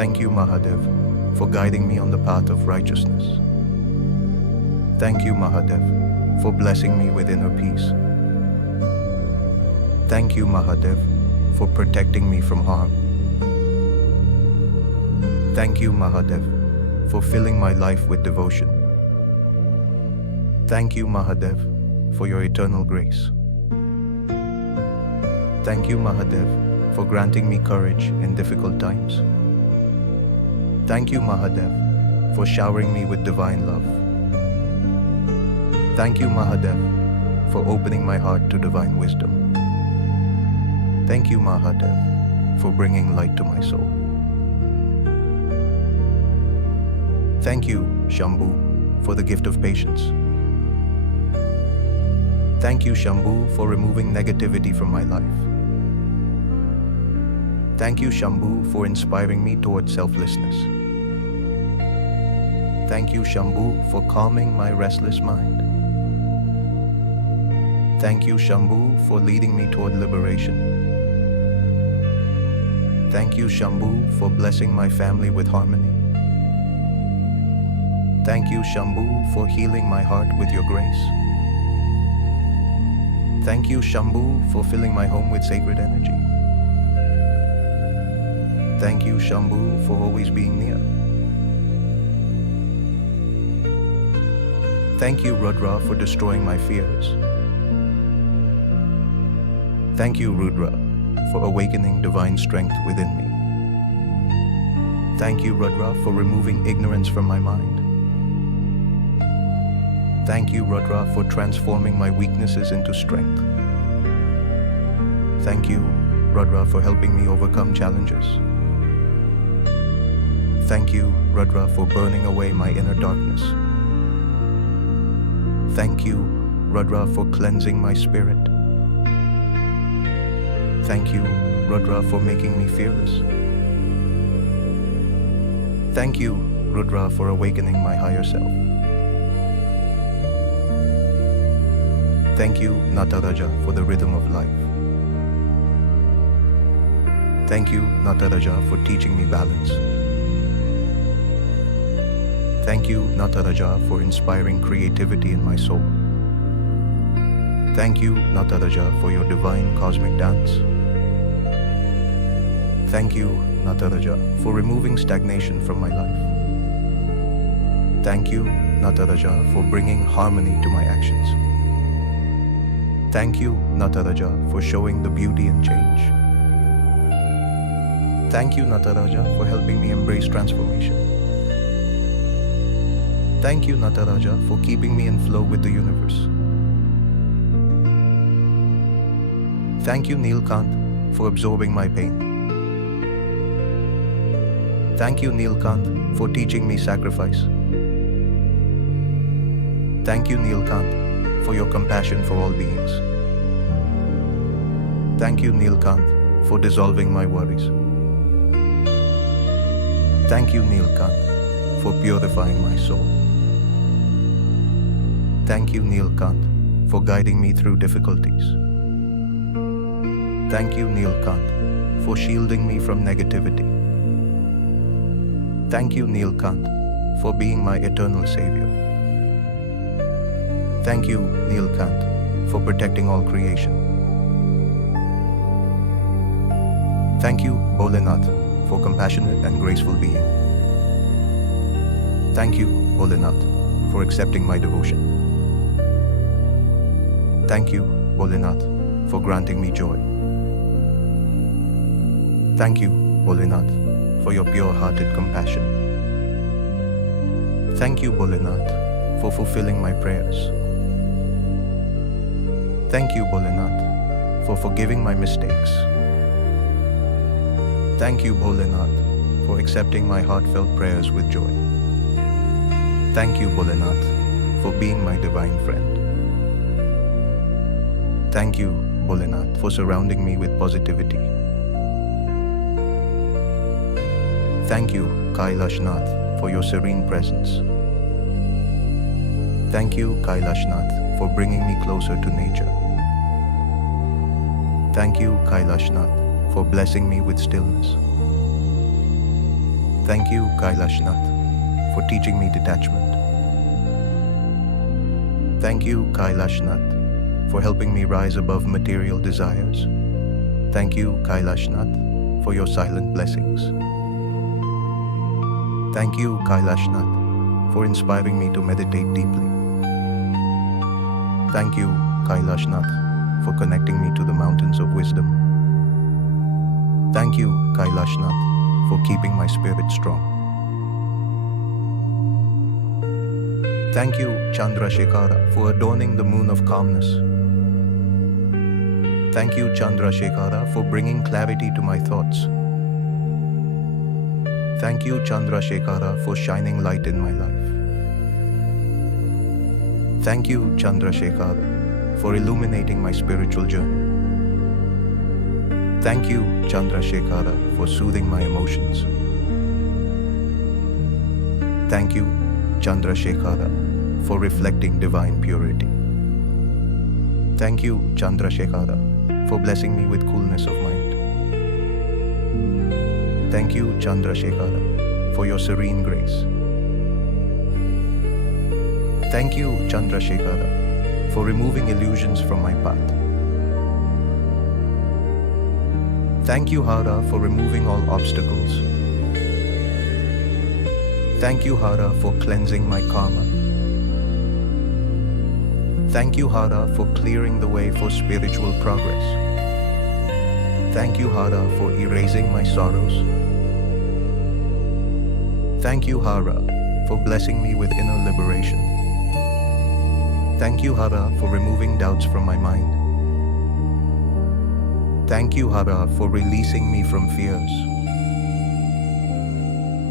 Thank you, Mahadev, for guiding me on the path of righteousness. Thank you, Mahadev, for blessing me with inner peace. Thank you, Mahadev, for protecting me from harm. Thank you, Mahadev, for filling my life with devotion. Thank you, Mahadev, for your eternal grace. Thank you, Mahadev, for granting me courage in difficult times. Thank you, Mahadev, for showering me with divine love. Thank you, Mahadev, for opening my heart to divine wisdom. Thank you, Mahadev, for bringing light to my soul. Thank you, Shambhu, for the gift of patience. Thank you, Shambhu, for removing negativity from my life. Thank you, Shambhu, for inspiring me towards selflessness. Thank you, Shambhu, for calming my restless mind. Thank you, Shambhu, for leading me toward liberation. Thank you, Shambhu, for blessing my family with harmony. Thank you, Shambhu, for healing my heart with your grace. Thank you, Shambhu, for filling my home with sacred energy. Thank you, Shambhu, for always being near. Thank you, Rudra, for destroying my fears. Thank you, Rudra, for awakening divine strength within me. Thank you, Rudra, for removing ignorance from my mind. Thank you, Rudra, for transforming my weaknesses into strength. Thank you, Rudra, for helping me overcome challenges. Thank you, Rudra, for burning away my inner darkness. Thank you, Rudra, for cleansing my spirit. Thank you, Rudra, for making me fearless. Thank you, Rudra, for awakening my higher self. Thank you, Nataraja, for the rhythm of life. Thank you, Nataraja, for teaching me balance. Thank you, Nataraja, for inspiring creativity in my soul. Thank you, Nataraja, for your divine cosmic dance. Thank you, Nataraja, for removing stagnation from my life. Thank you, Nataraja, for bringing harmony to my actions. Thank you, Nataraja, for showing the beauty in change. Thank you, Nataraja, for helping me embrace transformation. Thank you, Nataraja, for keeping me in flow with the universe. Thank you, Neelkanth, for absorbing my pain. Thank you, Neelkanth, for teaching me sacrifice. Thank you, Neelkanth, for your compassion for all beings. Thank you, Neelkanth, for dissolving my worries. Thank you, Neelkanth, for purifying my soul. Thank you, Neelkanth, for guiding me through difficulties. Thank you, Neelkanth, for shielding me from negativity. Thank you, Neelkanth, for being my eternal savior. Thank you, Neelkanth, for protecting all creation. Thank you, Bholenath, for compassionate and graceful being. Thank you, Bholenath, for accepting my devotion. Thank you, Bholenath, for granting me joy. Thank you, Bholenath, for your pure-hearted compassion. Thank you, Bholenath, for fulfilling my prayers. Thank you, Bholenath, for forgiving my mistakes. Thank you, Bholenath, for accepting my heartfelt prayers with joy. Thank you, Bholenath, for being my divine friend. Thank you, Bholenath, for surrounding me with positivity. Thank you, Kailashnath, for your serene presence. Thank you, Kailashnath, for bringing me closer to nature. Thank you, Kailashnath, for blessing me with stillness. Thank you, Kailashnath, for teaching me detachment. Thank you, Kailashnath, for helping me rise above material desires. Thank you, Kailashnath, for your silent blessings. Thank you, Kailashnath, for inspiring me to meditate deeply. Thank you, Kailashnath, for connecting me to the mountains of wisdom. Thank you, Kailashnath, for keeping my spirit strong. Thank you, Chandrashekhara, for adorning the moon of calmness. Thank you, Chandrashekhara, for bringing clarity to my thoughts. Thank you, Chandrashekhara, for shining light in my life. Thank you, Chandrashekhara, for illuminating my spiritual journey. Thank you, Chandrashekhara, for soothing my emotions. Thank you, Chandrashekhara, for reflecting divine purity. Thank you, Chandrashekhara, for blessing me with coolness of mind. Thank you, Chandrashekhara, for your serene grace. Thank you, Chandrashekhara, for removing illusions from my path. Thank you, Hara, for removing all obstacles. Thank you, Hara, for cleansing my karma. Thank you, Hara, for clearing the way for spiritual progress. Thank you, Hara, for erasing my sorrows. Thank you, Hara, for blessing me with inner liberation. Thank you, Hara, for removing doubts from my mind. Thank you, Hara, for releasing me from fears.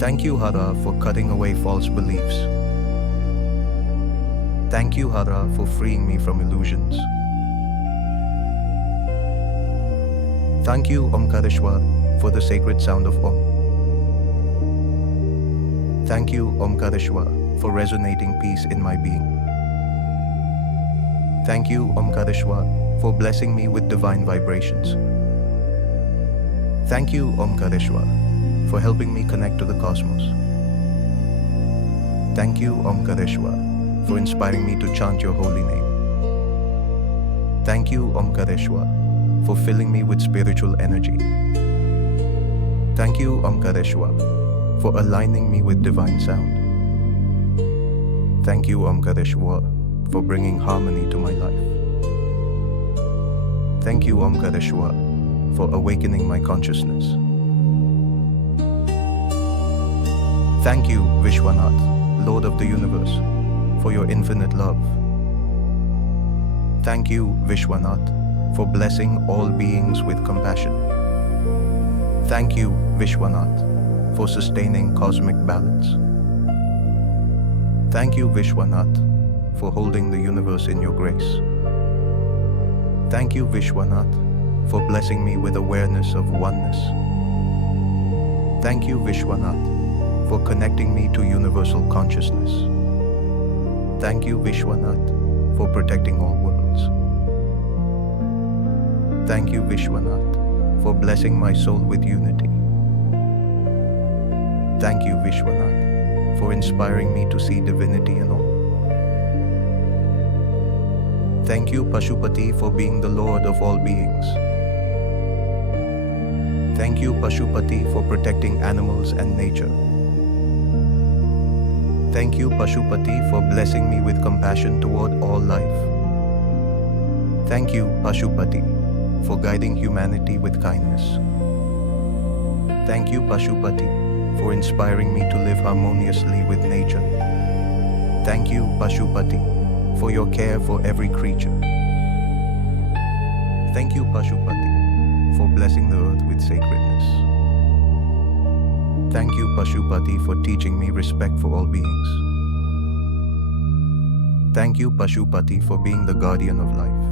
Thank you, Hara, for cutting away false beliefs. Thank you, Hara, for freeing me from illusions. Thank you, Omkareshwar, for the sacred sound of Om. Thank you, Omkareshwar, for resonating peace in my being. Thank you, Omkareshwar, for blessing me with divine vibrations. Thank you, Omkareshwar, for helping me connect to the cosmos. Thank you, Omkareshwar, for inspiring me to chant your holy name. Thank you, Omkareshwar, for filling me with spiritual energy. Thank you, Omkareshwar, for aligning me with divine sound. Thank you, Omkareshwar, for bringing harmony to my life. Thank you, Omkareshwar, for awakening my consciousness. Thank you, Vishwanath, Lord of the universe, for your infinite love. Thank you, Vishwanath, for blessing all beings with compassion. Thank you, Vishwanath, for sustaining cosmic balance. Thank you, Vishwanath, for holding the universe in your grace. Thank you, Vishwanath, for blessing me with awareness of oneness. Thank you, Vishwanath, for connecting me to universal consciousness. Thank you, Vishwanath, for protecting all worlds. Thank you, Vishwanath, for blessing my soul with unity. Thank you, Vishwanath, for inspiring me to see divinity in all. Thank you, Pashupati, for being the Lord of all beings. Thank you, Pashupati, for protecting animals and nature. Thank you, Pashupati, for blessing me with compassion toward all life. Thank you, Pashupati, for guiding humanity with kindness. Thank you, Pashupati, for inspiring me to live harmoniously with nature. Thank you, Pashupati, for your care for every creature. Thank you, Pashupati, for blessing the earth with sacredness. Thank you, Pashupati, for teaching me respect for all beings. Thank you, Pashupati, for being the guardian of life.